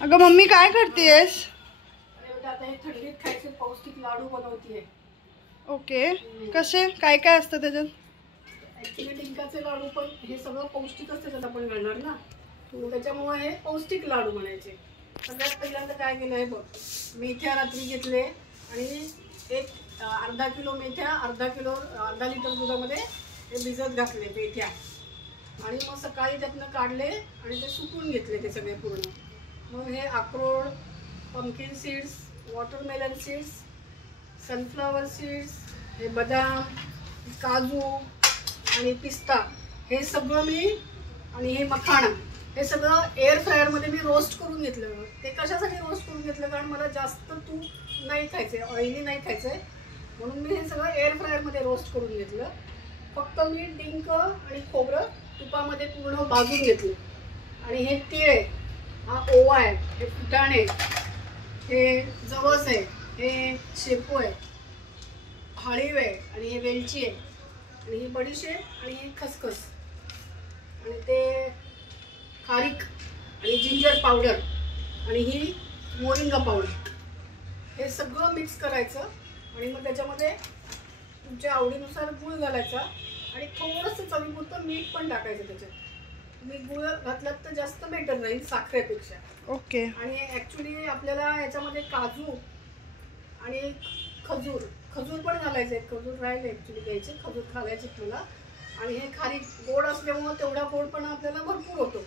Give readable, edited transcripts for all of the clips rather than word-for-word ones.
अगं मम्मी काय करतेस? आता हे थंडीत खायचे पौष्टिक लाडू बनवतीये. ओके, कसे काय काय असतं त्याच्यात? ऍक्च्युली डिंकाचे लाडू पण हे सगळं पौष्टिकच त्याच्यात आपण घालणार ना, त्याच्यामुळे हे पौष्टिक लाडू बनायचे. सगळ्यात पहिल्यांदा काय केलं आहे बघ, मेथ्या रात्री घेतले आणि एक अर्धा किलो मेथ्या अर्धा लिटर दुधामध्ये हे भिजत घातले मेथ्या आणि मग सकाळी त्यातनं काढले आणि ते सुकून घेतले ते सगळे पूर्ण. मग हे अक्रोड, pumpkin seeds, watermelon seeds, sunflower seeds, हे बदाम, काजू आणि पिस्ता हे सगळं मी आणि हे मखाणा हे सगळं एअर फ्रायरमध्ये मी रोस्ट करून घेतलं. ते कशासाठी रोस्ट करून घेतलं, कारण मला जास्त तूप नाही खायचं आहे, ऑइली नाही खायचं आहे, म्हणून मी हे सगळं एअर फ्रायरमध्ये रोस्ट करून घेतलं. फक्त मी डिंक आणि खोबरं तुपामध्ये पूर्ण भाजून घेतलं. आणि हे तीळ आहे, हा ओवा आहे, हे फुटाणे, हे जवस आहे, हे शेपू आहे, हळीव आहे आणि हे वेलची आहे आणि ही बडीशेप आणि ही खसखस आणि ते खारीक आणि जिंजर पावडर आणि ही मोरिंगा पावडर हे सगळं मिक्स करायचं. आणि मग त्याच्यामध्ये तुमच्या आवडीनुसार गूळ घालायचा आणि थोडंसं चवीपुरतं मीठ पण टाकायचं त्याच्यात. तुम्ही गूळ घातलात तर जास्त बेटर राहील साखरेपेक्षा. ओके. आणि ॲक्च्युली आपल्याला याच्यामध्ये काजू आणि खजूर पण घालायचे. खजूर राहिले ॲक्च्युली घ्यायचे, खजूर घालायचे मला. आणि हे खारीक गोड असल्यामुळे तेवढा गोड पण आपल्याला भरपूर होतो.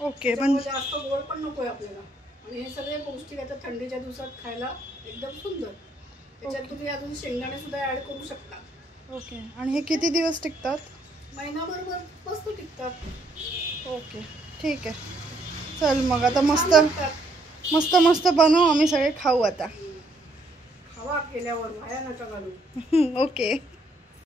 ओके, पण जास्त गोड पण नकोय आपल्याला. आणि हे सगळे पौष्टिक आता थंडीच्या दिवसात खायला एकदम सुंदर. त्याच्यात तुम्ही अजून शेंगदाणे सुद्धा ऍड करू शकता. ओके. आणि हे किती दिवस टिकतात? महिनाभर मस्त टिकतात. ओके, ठीक आहे. चल मग आता मस्त मस्त मस्त बनवू, आम्ही सगळे खाऊ आता. खावा केल्यावर वाया नका घालू. ओके.